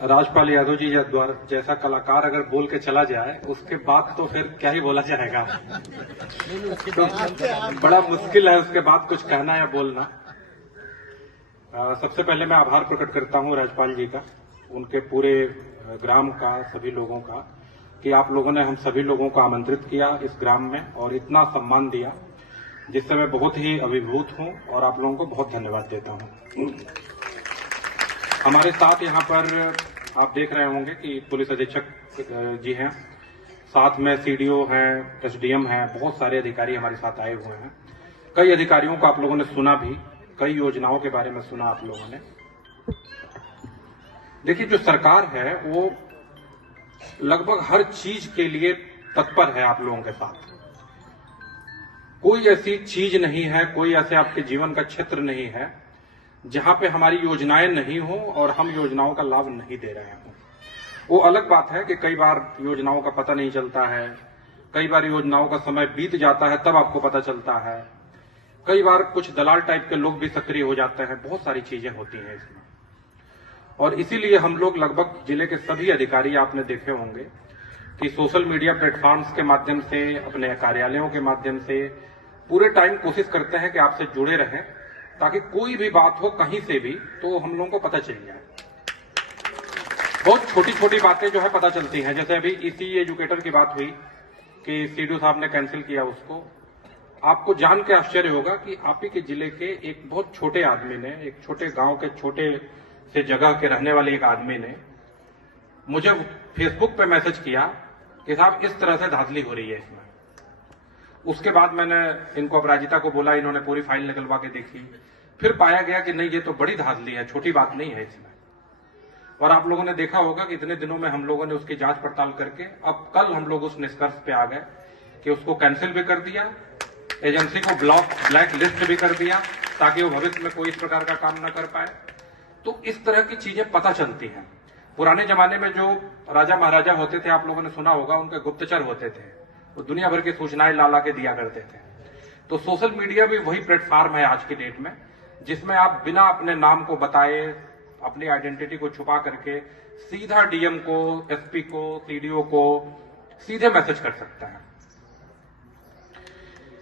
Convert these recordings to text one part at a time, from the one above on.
राजपाल यादव जी द्वारा जैसा कलाकार अगर बोल के चला जाए उसके बाद तो फिर क्या ही बोला जाएगा। तो बड़ा मुश्किल है उसके बाद कुछ कहना या बोलना। सबसे पहले मैं आभार प्रकट करता हूं राजपाल जी का, उनके पूरे ग्राम का, सभी लोगों का, कि आप लोगों ने हम सभी लोगों को आमंत्रित किया इस ग्राम में और इतना सम्मान दिया, जिससे मैं बहुत ही अभिभूत हूं और आप लोगों को बहुत धन्यवाद देता हूं। हमारे साथ यहाँ पर आप देख रहे होंगे कि पुलिस अधीक्षक जी हैं, साथ में सीडीओ हैं, एसडीएम हैं, बहुत सारे अधिकारी हमारे साथ आए हुए हैं। कई अधिकारियों को आप लोगों ने सुना भी, कई योजनाओं के बारे में सुना आप लोगों ने। देखिए, जो सरकार है वो लगभग हर चीज के लिए तत्पर है आप लोगों के साथ। कोई ऐसी चीज नहीं है, कोई ऐसे आपके जीवन का क्षेत्र नहीं है जहां पे हमारी योजनाएं नहीं हो और हम योजनाओं का लाभ नहीं दे रहे हों। वो अलग बात है कि कई बार योजनाओं का पता नहीं चलता है, कई बार योजनाओं का समय बीत जाता है तब आपको पता चलता है, कई बार कुछ दलाल टाइप के लोग भी सक्रिय हो जाते हैं, बहुत सारी चीजें होती हैं इसमें। और इसीलिए हम लोग लगभग जिले के सभी अधिकारी आपने देखे होंगे कि सोशल मीडिया प्लेटफॉर्म्स के माध्यम से, अपने कार्यालयों के माध्यम से पूरे टाइम कोशिश करते हैं कि आपसे जुड़े रहें, ताकि कोई भी बात हो कहीं से भी तो हम लोगों को पता चल जाए। बहुत छोटी छोटी बातें जो है पता चलती हैं, जैसे अभी इसी एजुकेटर की बात हुई कि सीडीओ साहब ने कैंसिल किया उसको। आपको जान के आश्चर्य होगा कि आप ही के जिले के एक बहुत छोटे आदमी ने, एक छोटे गांव के छोटे से जगह के रहने वाले एक आदमी ने मुझे फेसबुक पे मैसेज किया कि साहब इस तरह से धांधली हो रही है इसमें। उसके बाद मैंने इनको अपराजिता को बोला, इन्होंने पूरी फाइल निकलवा के देखी, फिर पाया गया कि नहीं, ये तो बड़ी धांधली है, छोटी बात नहीं है इसमें। और आप लोगों ने देखा होगा कि इतने दिनों में हम लोगों ने उसकी जांच पड़ताल करके अब कल हम लोग उस निष्कर्ष पे आ गए कि उसको कैंसिल भी कर दिया, एजेंसी को ब्लैक लिस्ट भी कर दिया, ताकि वो भविष्य में कोई इस प्रकार का काम न कर पाए। तो इस तरह की चीजें पता चलती हैं। पुराने जमाने में जो राजा महाराजा होते थे, आप लोगों ने सुना होगा, उनके गुप्तचर होते थे, वो दुनिया भर की सूचनाएं ला के दिया करते थे। तो सोशल मीडिया भी वही प्लेटफॉर्म है आज की डेट में, जिसमें आप बिना अपने नाम को बताए, अपनी आइडेंटिटी को छुपा करके सीधा डीएम को, एसपी को, सीडीओ को सीधे मैसेज कर सकता है।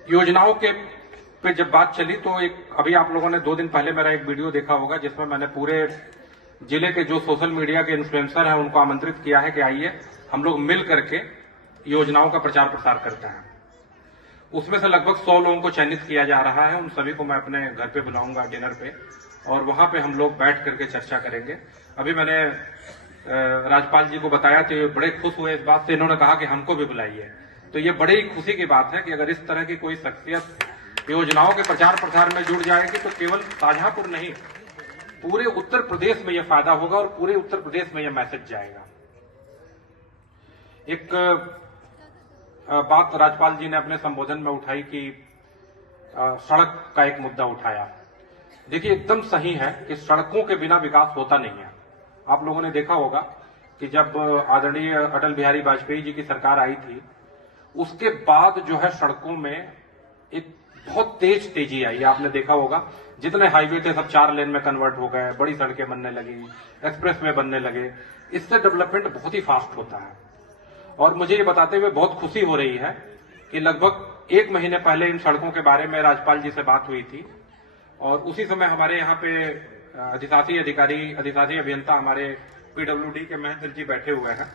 योजनाओं के पे जब बात चली तो अभी आप लोगों ने 2 दिन पहले मेरा एक वीडियो देखा होगा, जिसमें मैंने पूरे जिले के जो सोशल मीडिया के इन्फ्लुएंसर हैं उनको आमंत्रित किया है कि आइए हम लोग मिल करके योजनाओं का प्रचार प्रसार करते हैं। उसमें से लगभग 100 लोगों को चयनित किया जा रहा है। उन सभी को मैं अपने घर पे बुलाऊंगा डिनर पे, और वहां पे हम लोग बैठ करके चर्चा करेंगे। अभी मैंने राजपाल जी को बताया तो ये बड़े खुश हुए इस बात से, इन्होंने कहा कि हमको भी बुलाइए। तो ये बड़ी ही खुशी की बात है कि अगर इस तरह की कोई शख्सियत योजनाओं के प्रचार प्रसार में जुड़ जाएगी तो केवल शाहजहांपुर नहीं, पूरे उत्तर प्रदेश में यह फायदा होगा और पूरे उत्तर प्रदेश में यह मैसेज जाएगा। एक बात राजपाल जी ने अपने संबोधन में उठाई कि सड़क का एक मुद्दा उठाया। देखिए, एकदम सही है कि सड़कों के बिना विकास होता नहीं है। आप लोगों ने देखा होगा कि जब आदरणीय अटल बिहारी वाजपेयी जी की सरकार आई थी, उसके बाद जो है सड़कों में एक बहुत तेजी आई। आपने देखा होगा जितने हाईवे थे सब 4 लेन में कन्वर्ट हो गए, बड़ी सड़कें बनने लगी, एक्सप्रेस वे बनने लगे। इससे डेवलपमेंट बहुत ही फास्ट होता है। और मुझे ये बताते हुए बहुत खुशी हो रही है कि लगभग 1 महीने पहले इन सड़कों के बारे में राजपाल जी से बात हुई थी, और उसी समय हमारे यहाँ पे अधिशासी अभियंता हमारे पीडब्ल्यूडी के महेंद्र जी बैठे हुए हैं।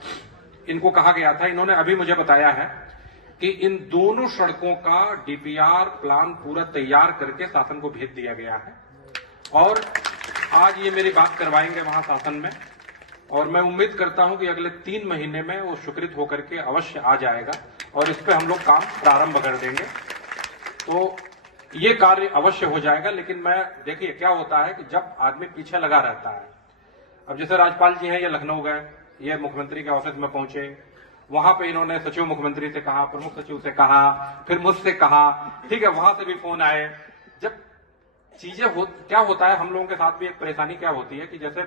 इनको कहा गया था, इन्होंने अभी मुझे बताया है कि इन दोनों सड़कों का डीपीआर प्लान पूरा तैयार करके शासन को भेज दिया गया है, और आज ये मेरी बात करवाएंगे वहां शासन में, और मैं उम्मीद करता हूं कि अगले 3 महीने में वो स्वीकृत होकर के अवश्य आ जाएगा और इस पे हम लोग काम प्रारंभ कर देंगे। तो ये कार्य अवश्य हो जाएगा। लेकिन मैं देखिए क्या होता है कि जब आदमी पीछे लगा रहता है, अब जैसे राजपाल जी हैं, ये लखनऊ गए, ये मुख्यमंत्री के ऑफिस में पहुंचे, वहां पे इन्होंने सचिव मुख्यमंत्री से कहा, प्रमुख सचिव से कहा, फिर मुझसे कहा, ठीक है, वहां से भी फोन आए। जब चीजें क्या होता है, हम लोगों के साथ भी एक परेशानी क्या होती है कि जैसे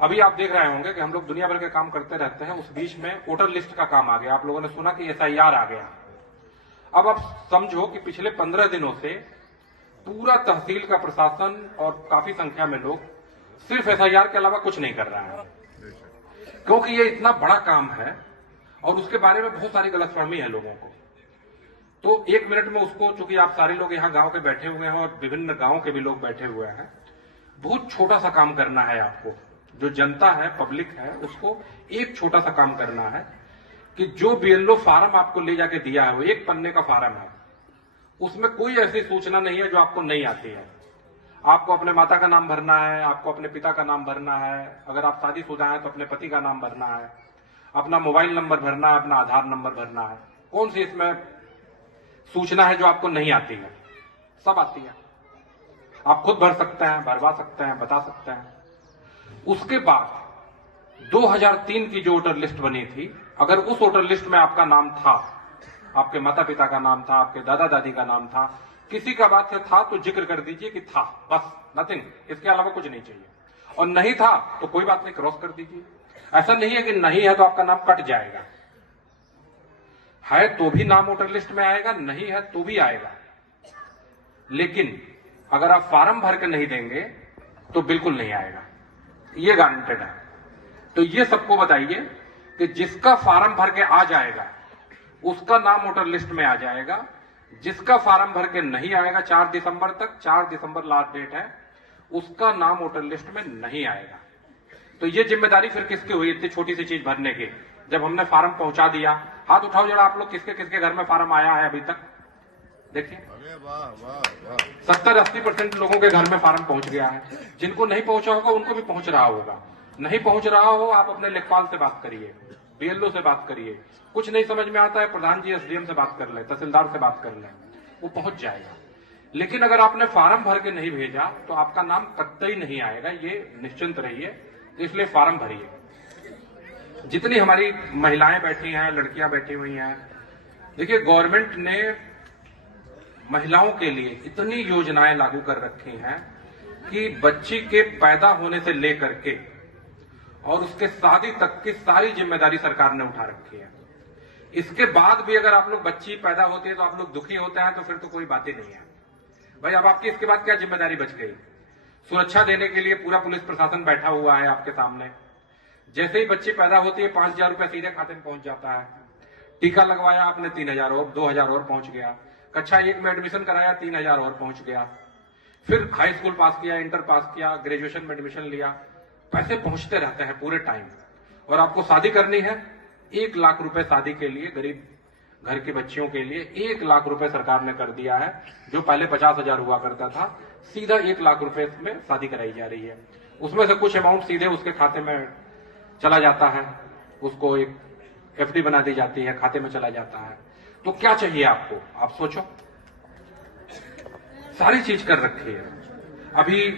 अभी आप देख रहे होंगे कि हम लोग दुनिया भर के काम करते रहते हैं, उस बीच में वोटर लिस्ट का काम आ गया। आप लोगों ने सुना कि एसआईआर आ गया। अब आप समझो कि पिछले 15 दिनों से पूरा तहसील का प्रशासन और काफी संख्या में लोग सिर्फ एसआईआर के अलावा कुछ नहीं कर रहा है। क्योंकि ये इतना बड़ा काम है और उसके बारे में बहुत सारी गलतफहमी है लोगों को। तो 1 मिनट में उसको, चूंकि आप सारे लोग यहाँ गांव के बैठे हुए हैं और विभिन्न गांव के भी लोग बैठे हुए हैं, बहुत छोटा सा काम करना है आपको। जो जनता है, पब्लिक है, उसको एक छोटा सा काम करना है कि जो बीएलओ फार्म आपको ले जाके दिया है, वो 1 पन्ने का फार्म है, उसमें कोई ऐसी सूचना नहीं है जो आपको नहीं आती है। आपको अपने माता का नाम भरना है, आपको अपने पिता का नाम भरना है, अगर आप शादीशुदा हैं तो अपने पति का नाम भरना है, अपना मोबाइल नंबर भरना है, अपना आधार नंबर भरना है। कौन सी इसमें सूचना है जो आपको नहीं आती है? सब आती है। आप खुद भर सकते हैं, भरवा सकते हैं, बता सकते हैं। उसके बाद 2003 की जो वोटर लिस्ट बनी थी, अगर उस वोटर लिस्ट में आपका नाम था, आपके माता पिता का नाम था, आपके दादा दादी का नाम था, किसी का बात से था तो जिक्र कर दीजिए कि था, बस, नथिंग, इसके अलावा कुछ नहीं चाहिए। और नहीं था तो कोई बात नहीं, क्रॉस कर दीजिए। ऐसा नहीं है कि नहीं है तो आपका नाम कट जाएगा, है तो भी नाम वोटर लिस्ट में आएगा, नहीं है तो भी आएगा। लेकिन अगर आप फार्म भर के नहीं देंगे तो बिल्कुल नहीं आएगा, ये गारंटेड है। तो ये सबको बताइए कि जिसका फार्म भर के आ जाएगा उसका नाम वोटर लिस्ट में आ जाएगा। जिसका फार्म भर के नहीं आएगा 4 दिसंबर तक, 4 दिसंबर लास्ट डेट है, उसका नाम वोटर लिस्ट में नहीं आएगा। तो ये जिम्मेदारी फिर किसकी हुई इतनी छोटी सी चीज भरने की? जब हमने फार्म पहुंचा दिया, हाथ उठाओ जरा आप लोग, किसके किसके घर में फार्म आया है अभी तक? देखिए, 70-80% लोगों के घर में फार्म पहुंच गया है। जिनको नहीं पहुंचा होगा उनको भी पहुंच रहा होगा। नहीं पहुंच रहा हो, आप अपने लेखपाल से बात करिए, बीएलओ से बात करिए। कुछ नहीं समझ में आता है, प्रधान जी एसडीएम से बात कर ले, तहसीलदार से बात कर ले, वो पहुंच जाएगा। लेकिन अगर आपने फार्म भर के नहीं भेजा तो आपका नाम कतई नहीं आएगा, ये निश्चिंत रहिए। इसलिए फार्म भरिए। जितनी हमारी महिलाएं बैठी हैं, लड़कियां बैठी हुई हैं, देखिए गवर्नमेंट ने महिलाओं के लिए इतनी योजनाएं लागू कर रखी हैं कि बच्ची के पैदा होने से लेकर के और उसके शादी तक की सारी जिम्मेदारी सरकार ने उठा रखी है। इसके बाद भी अगर आप लोग, बच्ची पैदा होती है तो आप लोग दुखी होते हैं, तो फिर तो कोई बात ही नहीं है भाई। अब आपकी इसके बाद क्या जिम्मेदारी बच गई? सुरक्षा देने के लिए पूरा पुलिस प्रशासन बैठा हुआ है आपके सामने। जैसे ही बच्ची पैदा होती है 5,000 रुपए सीधे खाते में पहुंच जाता है। टीका लगवाया आपने 3,000 और 2,000 और पहुंच गया। कक्षा 1 में एडमिशन कराया 3,000 और पहुंच गया। फिर हाई स्कूल पास किया, इंटर पास किया, ग्रेजुएशन में एडमिशन लिया, पैसे पहुंचते रहते हैं पूरे टाइम। और आपको शादी करनी है, 1 लाख रुपए शादी के लिए, गरीब घर की बच्चियों के लिए 1 लाख रुपए सरकार ने कर दिया है। जो पहले 50,000 हुआ करता था, सीधा 1 लाख रुपए में शादी कराई जा रही है। उसमें से कुछ अमाउंट सीधे उसके खाते में चला जाता है, उसको एक एफडी बना दी जाती है, खाते में चला जाता है। तो क्या चाहिए आपको? आप सोचो, सारी चीज कर रखी है। अभी